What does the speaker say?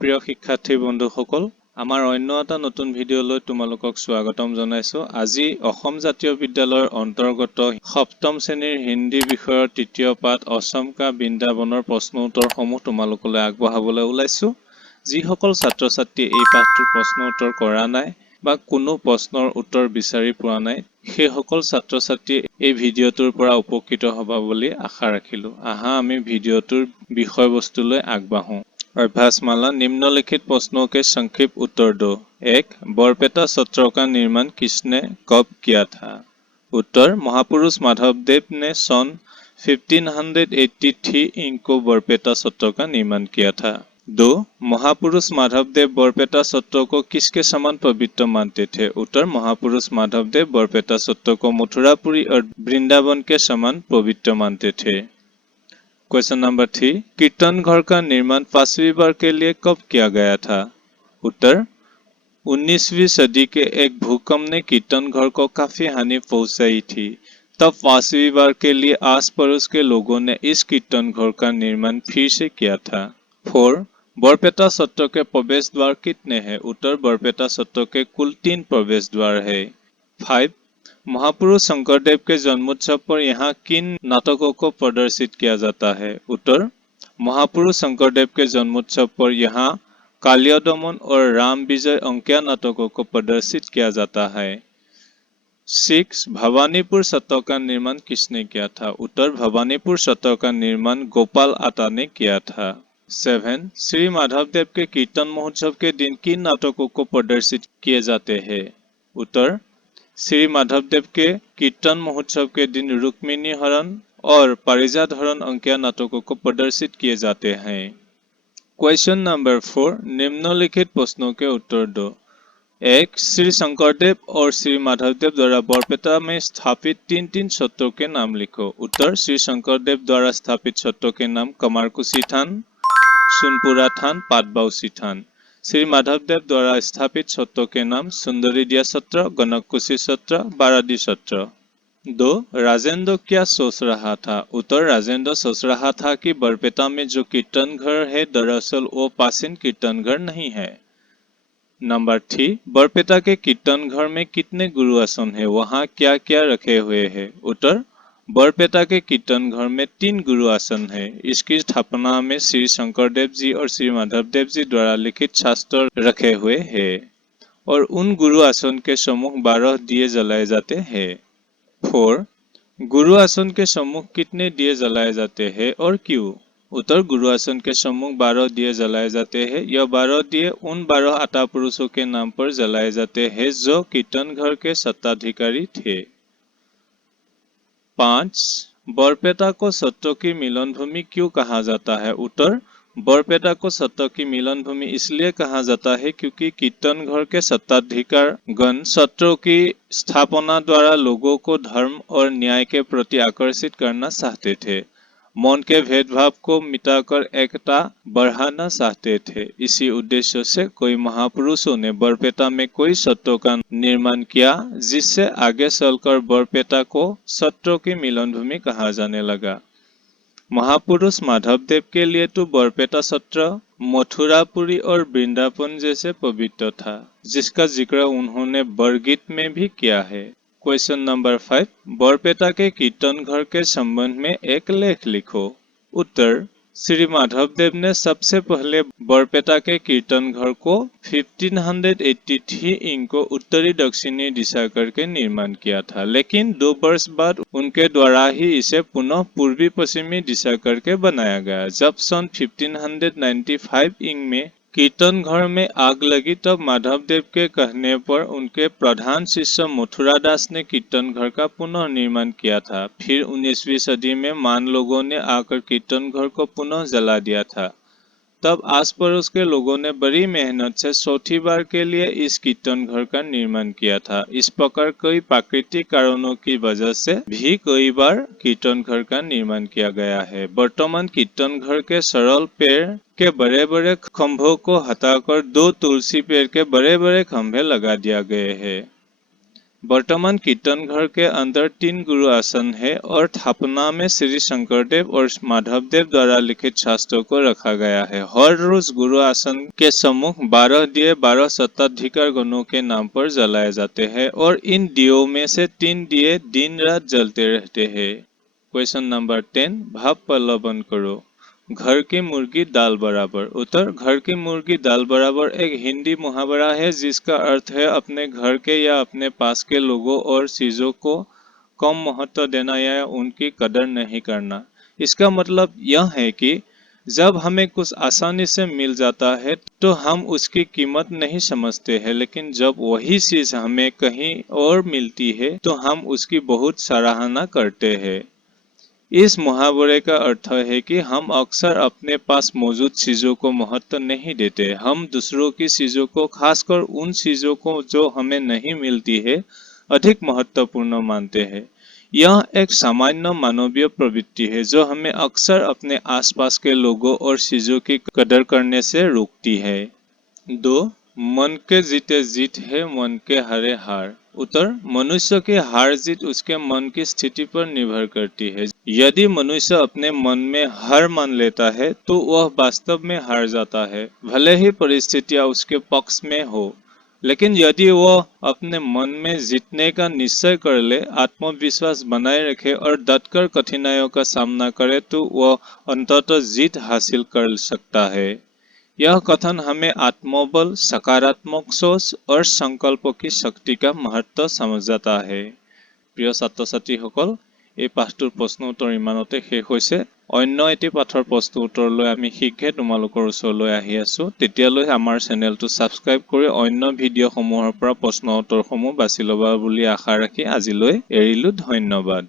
প্ৰিয় শিক্ষাৰ্থী বন্ধুসকল, আমাৰ অন্য এটা নতুন ভিডিঅ'লৈ তোমালোকক স্বাগতম জনাইছো। আজি অসম জাতীয় বিদ্যালয়ৰ অন্তৰ্গত সপ্তম শ্ৰেণীৰ হিন্দী বিষয়ৰ তৃতীয় পাঠ অসম কা বৃন্দাবনৰ প্ৰশ্ন উত্তৰসমূহ তোমালোকলৈ আগবঢ়াবলৈ ওলাইছো। যিসকল ছাত্ৰ ছাত্ৰীয়ে এই পাঠটোৰ প্ৰশ্ন উত্তৰ কৰা নাই বা কোনো প্ৰশ্নৰ উত্তৰ বিচাৰি পোৱা নাই, সেইসকল ছাত্ৰ ছাত্ৰীয়ে এই ভিডিঅ'টোৰ পৰা উপকৃত হ'বা বুলি আশা ৰাখিলো। আহা আমি ভিডিঅ'টোৰ বিষয়বস্তুলৈ আগবাঢ়ো। अभ्यासमाला निम्नलिखित प्रश्नों के संक्षिप्त उत्तर दो। 1. बरपेटा सत्र का निर्माण किसने कब किया था? उत्तर महापुरुष माधवदेव ने सन 1583 को बरपेटा सत्र का निर्माण किया था। 2. महापुरुष माधवदेव बरपेटा सत्र को किसके समान पवित्र मानते थे? उत्तर महापुरुष माधवदेव बरपेटा सत्र को मथुरापुरी और वृंदावन के समान पवित्र मानते थे। Question number 3. कीर्तन घर का निर्माण 5वीं बार के लिए कब किया गया था? उत्तर 19वीं सदी के एक भूकंप ने कीर्तन घर को काफी हानि पहुंचाई थी। तब 5वीं बार के लिए आस पड़ोस के लोगों ने इस कीर्तन घर का निर्माण फिर से किया था। 4. बरपेटा सत्र के प्रवेश द्वार कितने हैं? उत्तर बरपेटा सत्र के कुल 3 प्रवेश द्वार है। 5. महापुरुष शंकरदेव के जन्मोत्सव पर यहाँ किन नाटकों को प्रदर्शित किया जाता है? उत्तर महापुरुष शंकरदेव के जन्मोत्सव पर यहाँ कालियादमन और राम विजय अंकिया नाटकों को प्रदर्शित किया जाता है। 6. भवानीपुर सत्र का निर्माण किसने किया था? उत्तर भवानीपुर सत्र का निर्माण गोपाल आता ने किया था। 7. श्री माधवदेव के कीर्तन महोत्सव के दिन किन नाटकों को प्रदर्शित किए जाते हैं? उत्तर श्री माधवदेव के कीर्तन महोत्सव के दिन रुक्मिणी हरण और पारिजात हरण अंकिया नाटकों को प्रदर्शित किए जाते हैं। Question number 4. निम्नलिखित प्रश्नों के उत्तर दो। 1. श्री शंकरदेव और श्री माधवदेव द्वारा बरपेटा में स्थापित 3 सत्रों के नाम लिखो। उत्तर श्री शंकरदेव द्वारा स्थापित सत्रों के नाम कमारकुसी थान, सुनपुरा थान, पाटबाउसी थान। श्री माधवदेव द्वारा स्थापित सत्रों के नाम सुंदरीदिया सत्र, गणककुशी सत्र, बारादी सत्र। 2. राजेंद्र क्या सोच रहा था? उत्तर राजेंद्र सोच रहा था कि बरपेटा में जो कीर्तन घर है दरअसल वो प्राचीन कीर्तन घर नहीं है। नंबर 3. बरपेटा के कीर्तन घर में कितने गुरु आसन है? वहाँ क्या क्या रखे हुए हैं? उत्तर बरपेटा के कीर्तन घर में 3 गुरु आसन है। इसकी स्थापना में श्री शंकरदेव जी और श्री माधवदेव जी द्वारा लिखित शास्त्र रखे हुए हैं और उन गुरु आसन के सम्मुख 12 दिए जलाए जाते हैं। 4. गुरु आसन के सम्मुख कितने दिए जलाए जाते हैं और क्यों? उत्तर गुरु आसन के सम्मुख 12 दिए जलाए जाते हैं। यह 12 दिए उन 12 आटा पुरुषों के नाम पर जलाए जाते हैं जो कीर्तन घर के सत्ताधिकारी थे। 5. बरपेटा को सत्रों की मिलन भूमि क्यों कहा जाता है? उत्तर बरपेटा को सत्रों की मिलन भूमि इसलिए कहा जाता है क्योंकि कीर्तन घर के सत्ताधिकार गण सत्रों की स्थापना द्वारा लोगों को धर्म और न्याय के प्रति आकर्षित करना चाहते थे। मन के भेदभाव को मिटाकर एकता बढ़ाना चाहते थे। इसी उद्देश्य से कोई महापुरुषों ने बरपेटा में कोई सत्रों का निर्माण किया जिससे आगे चलकर बरपेटा को सत्रों की मिलन भूमि कहा जाने लगा। महापुरुष माधवदेव के लिए तो बरपेटा सत्र मथुरापुरी और वृंदावन जैसे पवित्र था, जिसका जिक्र उन्होंने बरगीत में भी किया है। Question number 5. बरपेटा के कीर्तन घर के संबंध में एक लेख लिखो। उत्तर श्री माधवदेव ने सबसे पहले बरपेटा के कीर्तन घर को 1583 को उत्तरी दक्षिणी दिशा करके निर्माण किया था, लेकिन 2 वर्ष बाद उनके द्वारा ही इसे पुनः पूर्वी पश्चिमी दिशा करके बनाया गया। जब सन 1595 में कीर्तन घर में आग लगी तब माधवदेव के कहने पर उनके प्रधान शिष्य मथुरादास ने कीर्तन घर का पुनर्निर्माण किया था। फिर 19वीं सदी में मान लोगों ने आकर कीर्तन घर को पुनः जला दिया था। तब आस पड़ोस के लोगों ने बड़ी मेहनत से चौथी बार के लिए इस कीर्तन घर का निर्माण किया था। इस प्रकार कई प्राकृतिक कारणों की वजह से भी कई बार कीर्तन घर का निर्माण किया गया है। वर्तमान कीर्तन घर के सरल पेड़ के बड़े बड़े खंभों को हटाकर 2 तुलसी पेड़ के बड़े बड़े खंभे लगा दिया गए हैं। वर्तमान कीर्तन घर के अंदर 3 गुरु आसन है और स्थापना में श्री शंकरदेव और माधवदेव द्वारा लिखित शास्त्रों को रखा गया है। हर रोज गुरु आसन के सम्मुख 12 दिए 12 शताधिकार गणों के नाम पर जलाए जाते हैं और इन दियों में से 3 दिए दिन रात जलते रहते हैं। क्वेश्चन नंबर 10 भाव प्रलोभन करो। घर की मुर्गी दाल बराबर। उत्तर घर की मुर्गी दाल बराबर एक हिंदी मुहावरा है जिसका अर्थ है अपने घर के या अपने पास के लोगों और चीजों को कम महत्व देना या उनकी कदर नहीं करना। इसका मतलब यह है कि जब हमें कुछ आसानी से मिल जाता है तो हम उसकी कीमत नहीं समझते हैं, लेकिन जब वही चीज हमें कहीं और मिलती है तो हम उसकी बहुत सराहना करते हैं। इस मुहावरे का अर्थ है कि हम अक्सर अपने पास मौजूद चीजों को महत्व नहीं देते। हम दूसरों की चीजों को, खासकर उन चीजों को जो हमें नहीं मिलती है, अधिक महत्वपूर्ण मानते हैं। यह एक सामान्य मानवीय प्रवृत्ति है जो हमें अक्सर अपने आसपास के लोगों और चीजों की कदर करने से रोकती है। 2 मन के जीते जीत है, मन के हारे हार। उत्तर मनुष्य की हार जीत उसके मन की स्थिति पर निर्भर करती है। यदि मनुष्य अपने मन में हार मान लेता है तो वह वास्तव में हार जाता है, भले ही परिस्थितियां उसके पक्ष में हो। लेकिन यदि वह अपने मन में जीतने का निश्चय कर ले, आत्मविश्वास बनाए रखे और डटकर कठिनाइयों का सामना करे तो वह अंततः जीत हासिल कर सकता है। यह कथन हमें आत्मबल, सकारात्मक सोच और संकल्प की शक्ति का महत्व समझाता है। প্ৰিয় ছাত্ৰ-ছাত্ৰীসকল, এই পাঠটোৰ প্ৰশ্ন উত্তৰ ইমানতে শেষ হৈছে। অন্য এটি পাঠৰ প্ৰশ্ন উত্তৰলৈ আমি শীঘ্ৰে তোমালোকৰ ওচৰলৈ আহি আছো। তেতিয়ালৈ আমাৰ চেনেলটো ছাবস্ক্ৰাইব কৰি অন্য ভিডিঅ'সমূহৰ পৰা প্ৰশ্ন উত্তৰসমূহ বাছি ল'বা বুলি আশা ৰাখি আজিলৈ এৰিলো। ধন্যবাদ।